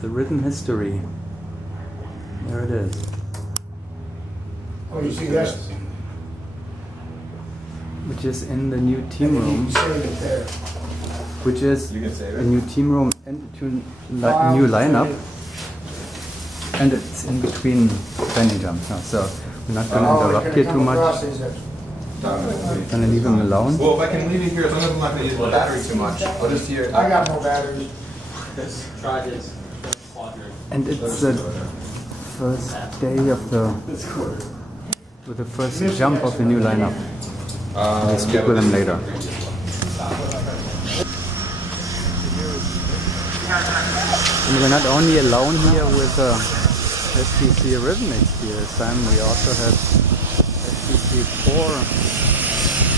the rhythm history. There it is. Oh, you see that? Which is in the new team room. Save it there. Which is a new team room and new lineup. And it's in between training jumps now, so we're not going to interrupt here too much. I'm going to leave him alone. Well, if I can leave it here, as long as I'm not going to use the battery too much, I'll just hear. I got no batteries. Try this quadrant. And it's the first day of with the first jump of the new lineup. We'll speak with him later. And we're not only alone here with SDC Rhythm XP this time, we also have SDC 4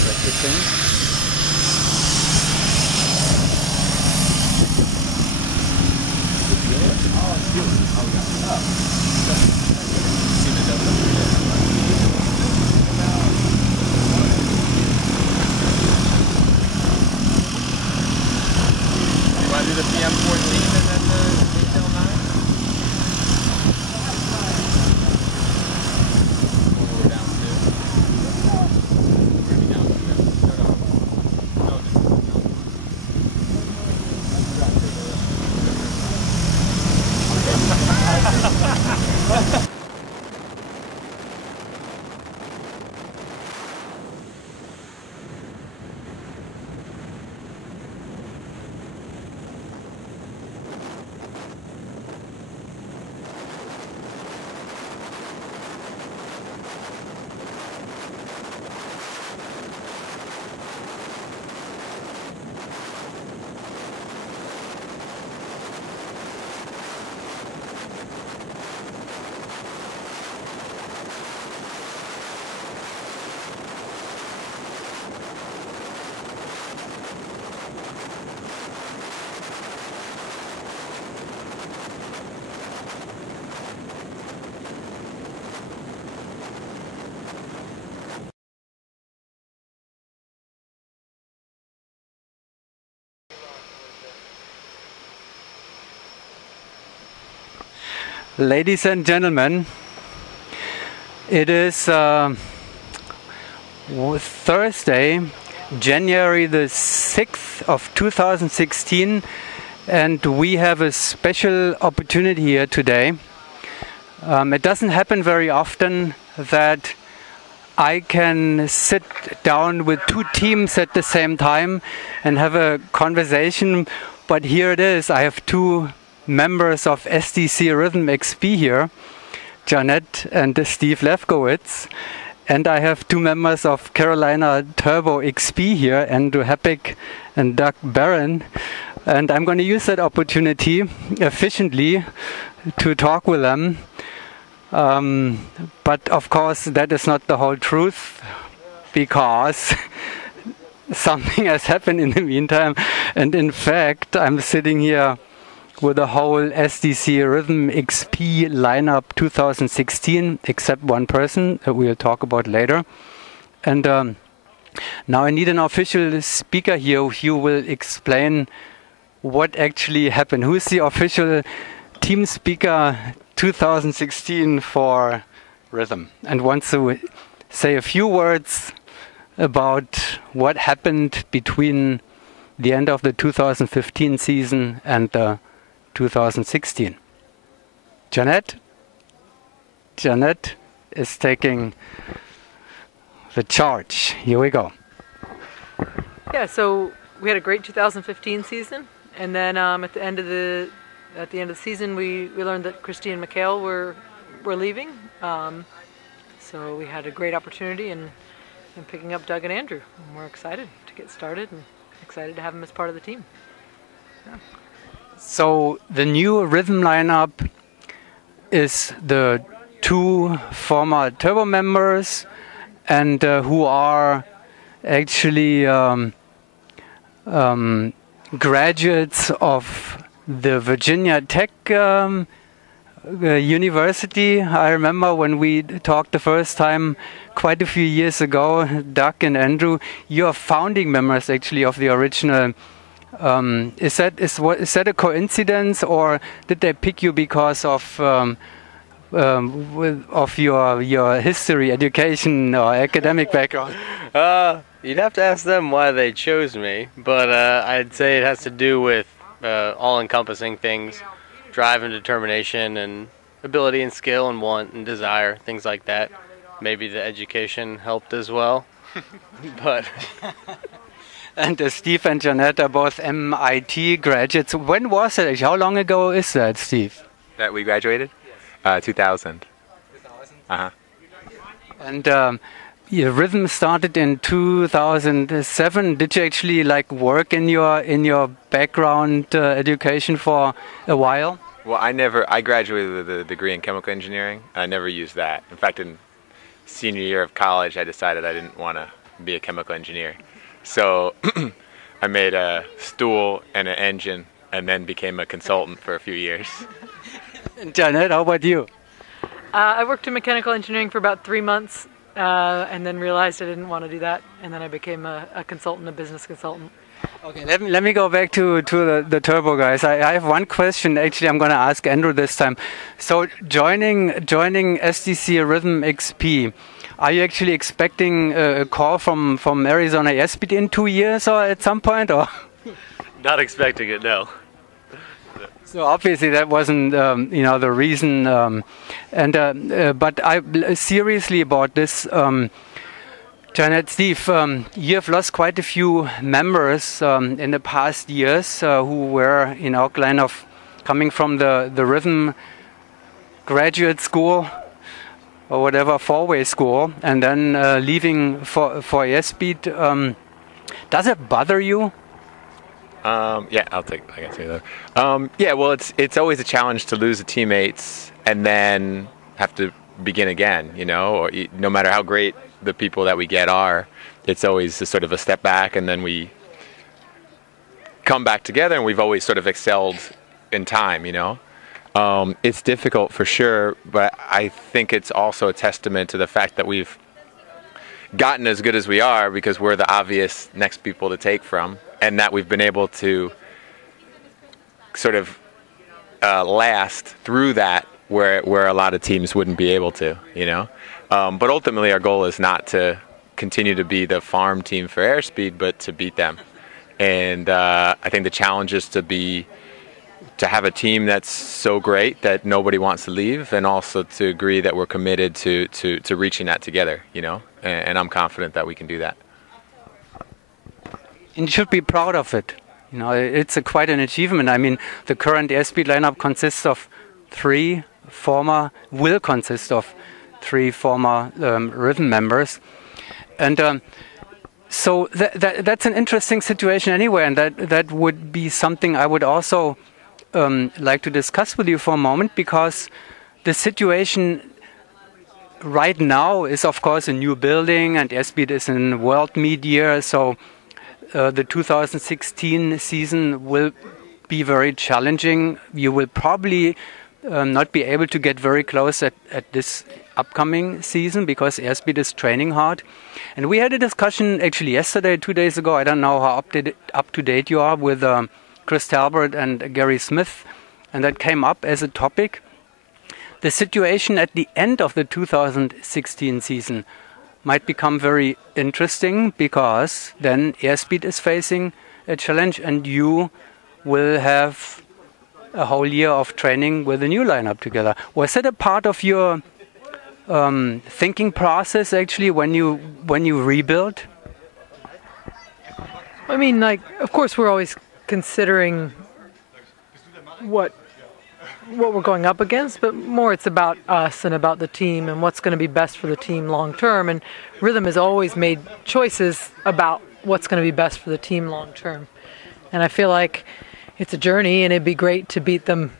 practicing. You want to do the PM14 and then the detail 9? We're down 2. We're going to be down 2. No. Ladies and gentlemen, it is Thursday, January the 6th of 2016, and we have a special opportunity here today. It doesn't happen very often that I can sit down with two teams at the same time and have a conversation, but here it is. I have two members of SDC Rhythm XP here, Janet and Steve Lefkowitz, and I have two members of Carolina Turbo XP here, Andrew Heppick and Doug Barron, and I'm going to use that opportunity efficiently to talk with them, but of course that is not the whole truth, because something has happened in the meantime, and in fact I'm sitting here with the whole SDC Rhythm XP lineup 2016, except one person we'll talk about later. And now I need an official speaker here who will explain what actually happened. Who is the official team speaker 2016 for Rhythm and wants to say a few words about what happened between the end of the 2015 season and the 2016. Janet is taking the charge. Here we go. Yeah, so we had a great 2015 season, and then at the end of the season, we learned that Christy and Mikhail were leaving. So we had a great opportunity in picking up Doug and Andrew. And we're excited to get started and excited to have them as part of the team. Yeah. So the new rhythm lineup is the two former Turbo members, and who are actually graduates of the Virginia Tech University. I remember when we talked the first time quite a few years ago, Doug and Andrew, you are founding members actually of the original Is that a coincidence, or did they pick you because of your history, education, or academic background? You'd have to ask them why they chose me, but I'd say it has to do with all-encompassing things, drive and determination, and ability and skill and want and desire, things like that. Maybe the education helped as well, but... And Steve and Jeanette are both MIT graduates. When was it? How long ago is that, Steve? That we graduated? 2000. 2000? Uh-huh. And your rhythm started in 2007. Did you actually like work in your background education for a while? Well, I graduated with a degree in chemical engineering. I never used that. In fact, in senior year of college, I decided I didn't want to be a chemical engineer. So I made a stool and an engine and then became a consultant for a few years. Janet, how about you? I worked in mechanical engineering for about 3 months and then realized I didn't want to do that. And then I became a consultant, a business consultant. Okay, let me go back to the turbo guys. I have one question. Actually, I'm going to ask Andrew this time. So joining SDC Rhythm XP, are you actually expecting a call from Arizona Airspeed in 2 years or at some point? Or Not expecting it, no. so obviously that wasn't the reason. But I seriously about this. Janet, Steve, you have lost quite a few members in the past years who were, kind of coming from the rhythm graduate school or whatever, four-way school, and then leaving for Airspeed. Does it bother you? Yeah, I can say that. Yeah, well, it's always a challenge to lose the teammates and then have to begin again, or no matter how great the people that we get are, it's always a sort of a step back, and then we come back together, and we've always sort of excelled in time, It's difficult for sure, but I think it's also a testament to the fact that we've gotten as good as we are because we're the obvious next people to take from, and that we've been able to sort of last through that where a lot of teams wouldn't be able to, But ultimately, our goal is not to continue to be the farm team for Airspeed, but to beat them. And I think the challenge is to have a team that's so great that nobody wants to leave, and also to agree that we're committed to reaching that together, And I'm confident that we can do that. And you should be proud of it. It's quite an achievement. I mean, the current Airspeed lineup will consist of three former rhythm members, and so that's an interesting situation anyway, and that would be something I would also like to discuss with you for a moment, because the situation right now is, of course, a new building, and Airspeed is in world meet year, so the 2016 season will be very challenging. You will probably not be able to get very close at this upcoming season because Airspeed is training hard. And we had a discussion actually yesterday, 2 days ago. I don't know how up to date you are with Chris Talbot and Gary Smith, and that came up as a topic. The situation at the end of the 2016 season might become very interesting, because then Airspeed is facing a challenge and you will have a whole year of training with a new lineup together. Was that a part of your thinking process actually when you rebuild? I mean, of course, we're always considering what we're going up against, but more it's about us and about the team and what's going to be best for the team long term. And Rhythm has always made choices about what's going to be best for the team long term. And I feel like it's a journey, and it'd be great to beat them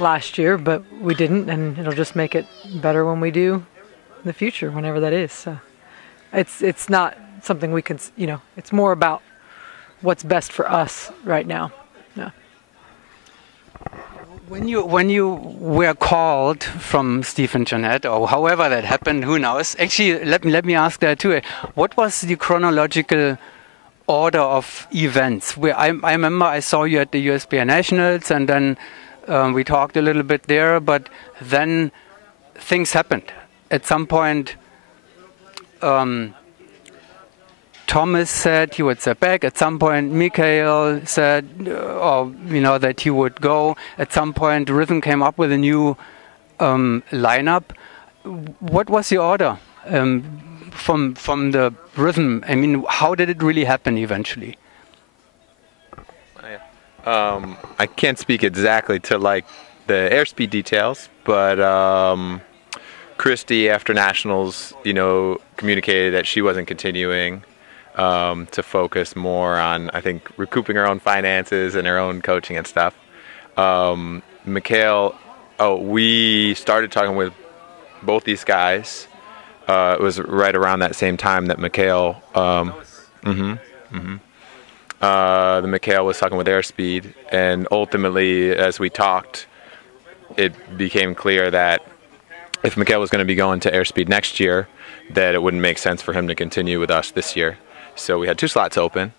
last year, but we didn't, and it'll just make it better when we do in the future, whenever that is. So it's not something we can, it's more about what's best for us right now. Yeah. When you were called from Steve and Jeanette, or however that happened, who knows? Actually, let me ask that too. What was the chronological order of events? I remember I saw you at the USBA Nationals, and then we talked a little bit there, but then things happened. At some point, Thomas said he would step back. At some point, Mikhail said, that he would go. At some point, Rhythm came up with a new lineup. What was the order from the Rhythm? I mean, how did it really happen eventually? I can't speak exactly to like the airspeed details, but Christy after Nationals, communicated that she wasn't continuing, to focus more on, I think, recouping her own finances and her own coaching and stuff. Mikhail, we started talking with both these guys. It was right around that same time that Mikhail, the Mikhail was talking with Airspeed, and ultimately, as we talked, it became clear that if Mikhail was going to be going to Airspeed next year, that it wouldn't make sense for him to continue with us this year. So we had 2 slots open,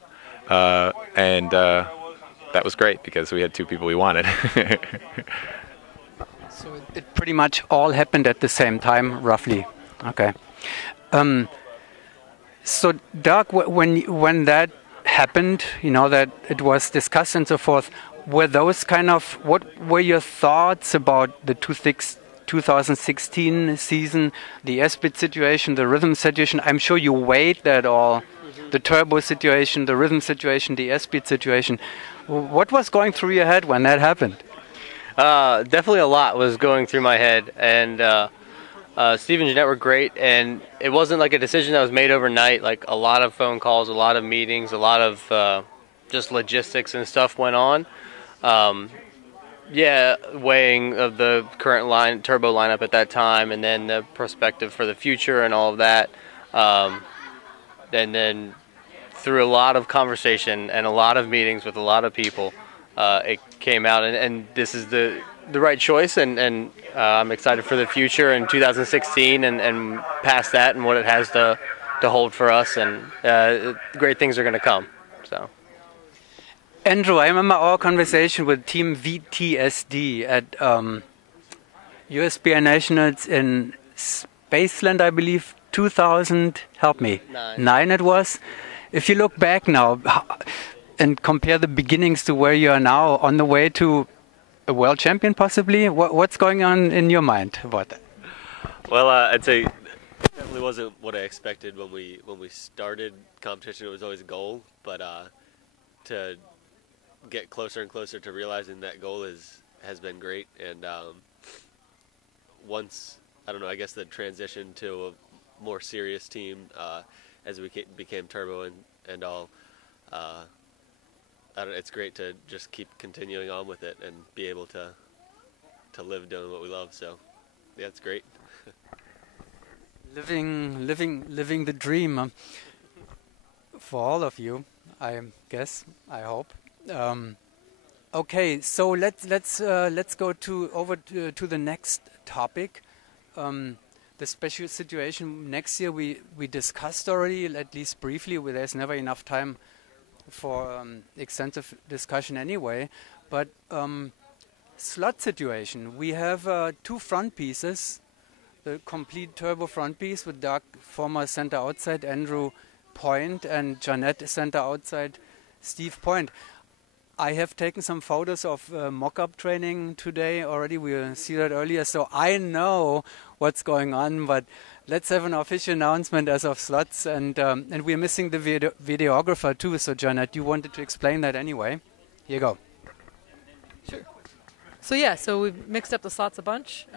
and that was great because we had 2 people we wanted. So it pretty much all happened at the same time, roughly. Okay. So Doug, when that happened, that it was discussed and so forth, were those what were your thoughts about the 2016 season, the S-Bit situation, the Rhythm situation? I'm sure you weighed that all, the turbo situation, the Rhythm situation, the S-Bit situation. What was going through your head when that happened? Definitely a lot was going through my head, and Steve and Jeanette were great, and it wasn't like a decision that was made overnight. Like a lot of phone calls, a lot of meetings, a lot of just logistics and stuff went on. Weighing of the current turbo lineup at that time, and then the perspective for the future and all of that. And then through a lot of conversation and a lot of meetings with a lot of people, it came out, and this is the right choice, and I'm excited for the future in 2016 and past that and what it has to hold for us, and great things are going to come. So. Andrew, I remember our conversation with Team VTSD at USBA Nationals in Spaceland, I believe, 2000, help me, 9 it was. If you look back now and compare the beginnings to where you are now, on the way to a world champion possibly, what's going on in your mind about that? Well, I'd say it definitely wasn't what I expected when we started competition. It was always a goal, but to get closer and closer to realizing that goal has been great. And once, I guess the transition to a more serious team as we became turbo and all, it's great to just keep continuing on with it and be able to live doing what we love. So yeah, it's great. living the dream for all of you, I guess, I hope. Okay, so let's go over to the next topic. The special situation next year we discussed already, at least briefly. There's never enough time for extensive discussion anyway. But slot situation, we have 2 front pieces, the complete turbo front piece with Doug, former center outside, Andrew Point, and Jeanette center outside, Steve Point. I have taken some photos of mock-up training today already. We'll see that earlier. So I know what's going on, but let's have an official announcement as of slots. And we're missing the videographer too. So Janet, you wanted to explain that anyway. Here you go. Sure. So yeah, so we've mixed up the slots a bunch.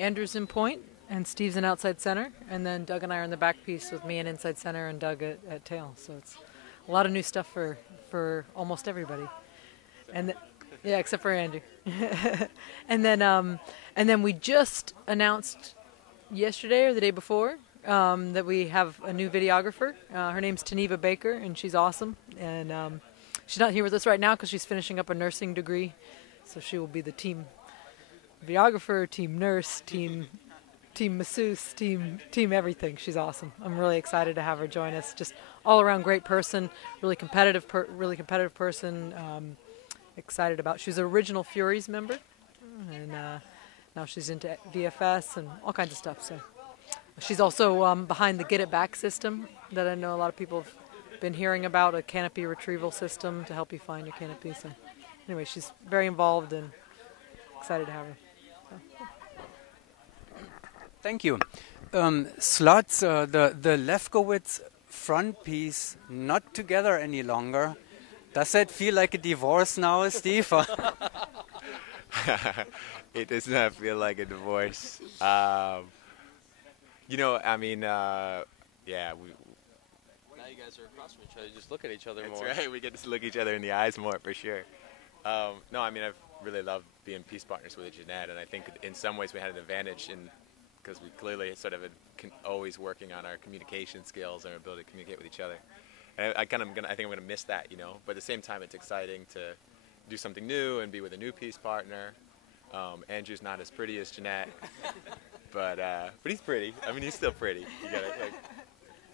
Andrew's in point and Steve's in outside center. And then Doug and I are in the back piece with me in inside center and Doug at tail. So it's a lot of new stuff for almost everybody, except for Andrew. and then we just announced yesterday or the day before that we have a new videographer. Her name's Taneva Baker, and she's awesome. And she's not here with us right now because she's finishing up a nursing degree, so she will be the team videographer, team nurse, team team masseuse, team everything. She's awesome. I'm really excited to have her join us. Just all around great person, really competitive person. Excited about. She was an original Furies member, and now she's into VFS and all kinds of stuff. So she's also behind the Get It Back system that I know a lot of people have been hearing about, a canopy retrieval system to help you find your canopy. So anyway, she's very involved and excited to have her. So. Thank you. Slots, the Lefkowitz front piece not together any longer. Does that feel like a divorce now, Steve? It does not feel like a divorce. You know, I mean, yeah. Now you guys are across from each other. You just look at each other That's more. right. We get to look each other in the eyes more, for sure. No, I mean, I've really loved being peace partners with Jeanette, and I think in some ways we had an advantage because we clearly sort of always working on our communication skills and our ability to communicate with each other. And I think I'm gonna miss that, you know. But at the same time, it's exciting to do something new and be with a new peace partner. Andrew's not as pretty as Jeanette, but he's pretty. I mean, he's still pretty. You got it, like,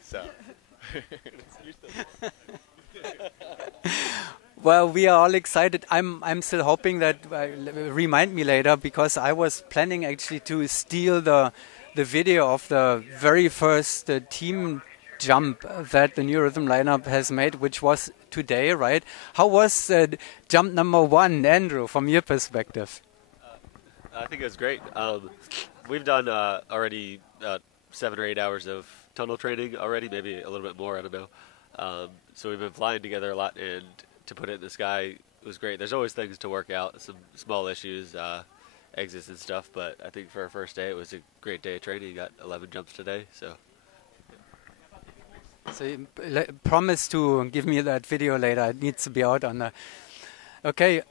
so. Well, we are all excited. I'm still hoping that remind me later, because I was planning actually to steal the video of the very first team jump that the new rhythm lineup has made, which was today, right? How was jump number 1, Andrew, from your perspective? I think it was great. We've done already 7 or 8 hours of tunnel training already, maybe a little bit more, I don't know. So we've been flying together a lot, and to put it in the sky was great. There's always things to work out, some small issues, exits and stuff, but I think for our first day it was a great day of training. You got 11 jumps today, so. So you promise to give me that video later. It needs to be out on the... Okay,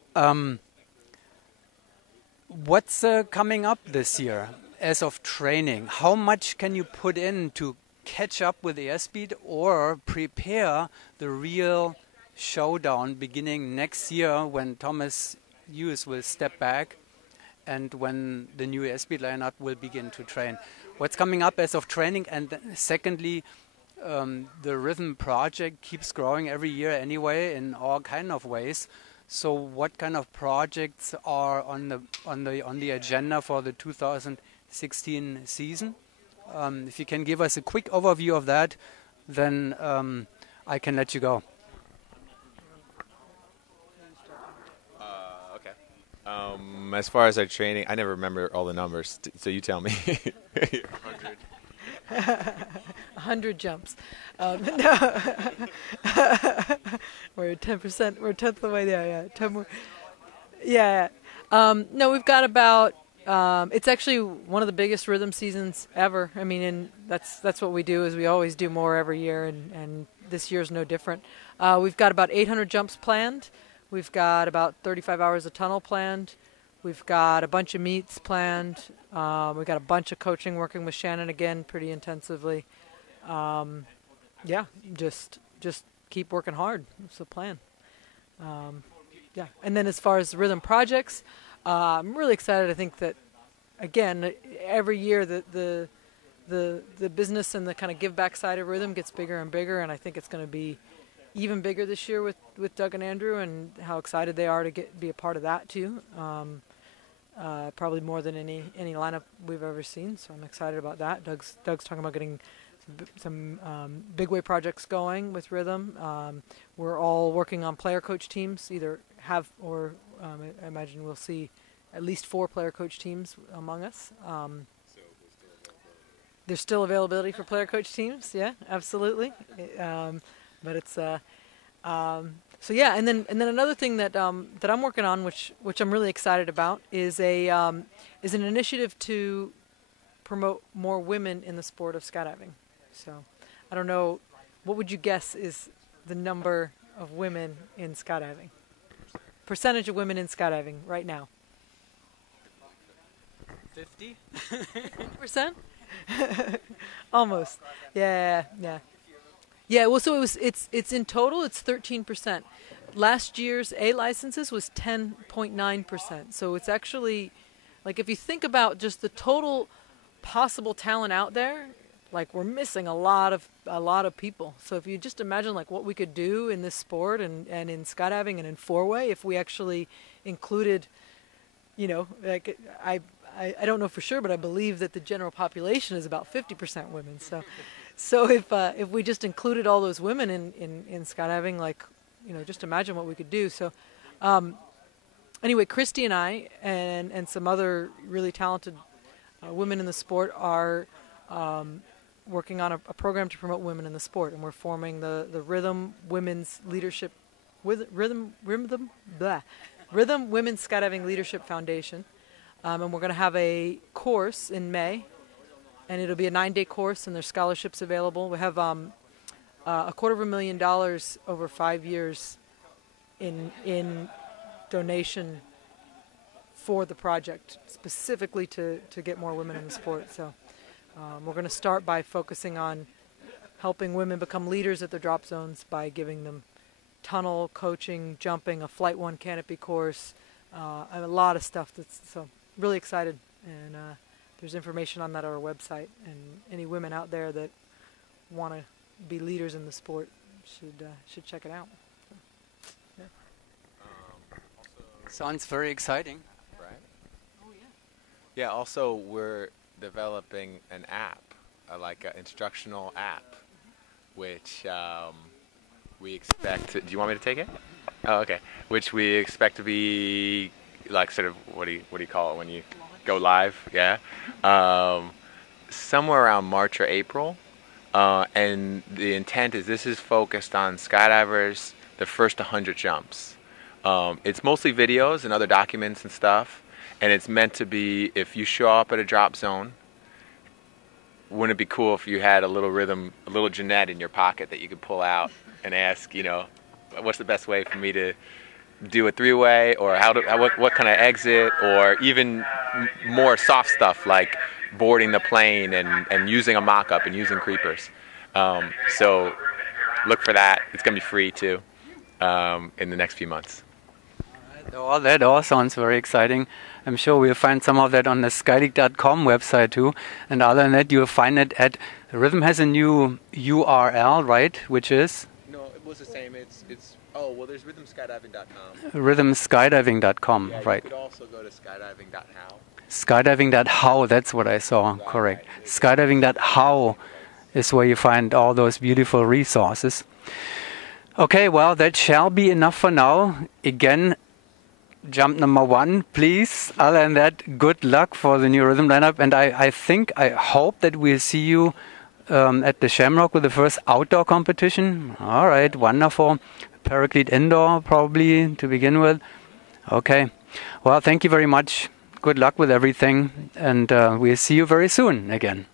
what's coming up this year as of training? How much can you put in to catch up with the airspeed or prepare the real showdown beginning next year when Thomas Hughes will step back and when the new airspeed lineup will begin to train? What's coming up as of training? And secondly, the rhythm project keeps growing every year anyway in all kind of ways. So what kind of projects are on the agenda for the 2016 season? If you can give us a quick overview of that, then I can let you go. Okay. As far as our training, I never remember all the numbers, so you tell me. 100 jumps. No. We're 10%. We're 10th of the way there. Yeah, 10 more. Yeah. No, we've got about. It's actually one of the biggest rhythm seasons ever. I mean, and that's what we do. Is we always do more every year, and this year's no different. We've got about 800 jumps planned. We've got about 35 hours of tunnel planned. We've got a bunch of meets planned. We've got a bunch of coaching, working with Shannon again pretty intensively. Yeah, just keep working hard. That's the plan. Yeah, and then as far as rhythm projects, I'm really excited. I think that, again, every year the business and the kind of give back side of rhythm gets bigger and bigger, and I think it's going to be even bigger this year with Doug and Andrew, and how excited they are to be a part of that too. Probably more than any lineup we've ever seen, so I'm excited about that. Doug's talking about getting some big way projects going with rhythm. We're all working on player coach teams, either have or I imagine we'll see at least 4 player coach teams among us. There's still availability for player coach teams, yeah, absolutely. But it's so yeah, and then another thing that that I'm working on, which I'm really excited about, is an initiative to promote more women in the sport of skydiving. So I don't know, what would you guess is the number of women in skydiving? Percentage of women in skydiving right now? 50%? Almost. Yeah. Well, so it's in total it's 13%. Last year's A licenses was 10.9%. So it's actually, like, if you think about just the total possible talent out there, like we're missing a lot of people. So if you just imagine like what we could do in this sport and in skydiving and in four-way if we actually included, you know, like I don't know for sure, but I believe that the general population is about 50% women. So if we just included all those women in skydiving, like, you know, just imagine what we could do. So anyway, Christy and I and some other really talented women in the sport are working on a program to promote women in the sport, and we're forming the Rhythm Women's Leadership Rhythm Women's Skydiving Leadership Foundation, and we're going to have a course in May, and it'll be a 9-day course, and there's scholarships available. We have $250,000 over 5 years in donation for the project, specifically to get more women in the sport. So we're going to start by focusing on helping women become leaders at the drop zones by giving them tunnel coaching, jumping, a Flight 1 canopy course, a lot of stuff. So really excited, and there's information on that on our website, and any women out there that want to be leaders in the sport should check it out. So, yeah. Sounds very exciting. Right. Oh yeah. Yeah. Also, we're developing an app, like an instructional app, which we expect. Do you want me to take it? Oh, okay. Which we expect to be like sort of what do you call it when you go live? Yeah. Somewhere around March or April. And the intent is this is focused on skydivers, the first 100 jumps. It's mostly videos and other documents and stuff, and it's meant to be if you show up at a drop zone, wouldn't it be cool if you had a little Jeanette in your pocket that you could pull out and ask, you know, what's the best way for me to do a three-way, or what kind of exit, or even more soft stuff like boarding the plane and using a mock-up and using creepers. So look for that. It's going to be free too in the next few months. All that all sounds very exciting. I'm sure we'll find some of that on the skyleague.com website too. And other than that, you'll find it at Rhythm has a new URL, right? Which is? No, it was the same. It's there's rhythmskydiving.com. Rhythmskydiving.com, yeah, right. You could also go to skydiving.how. Skydiving.how, that's what I saw, correct. Skydiving.how is where you find all those beautiful resources. Okay, well, that shall be enough for now. Again, jump number 1, please. Other than that, good luck for the new Rhythm lineup. And I hope that we'll see you at the Shamrock with the first outdoor competition. All right, wonderful. Paraclete indoor, probably, to begin with. Okay. Well, thank you very much. Good luck with everything. And we'll see you very soon again.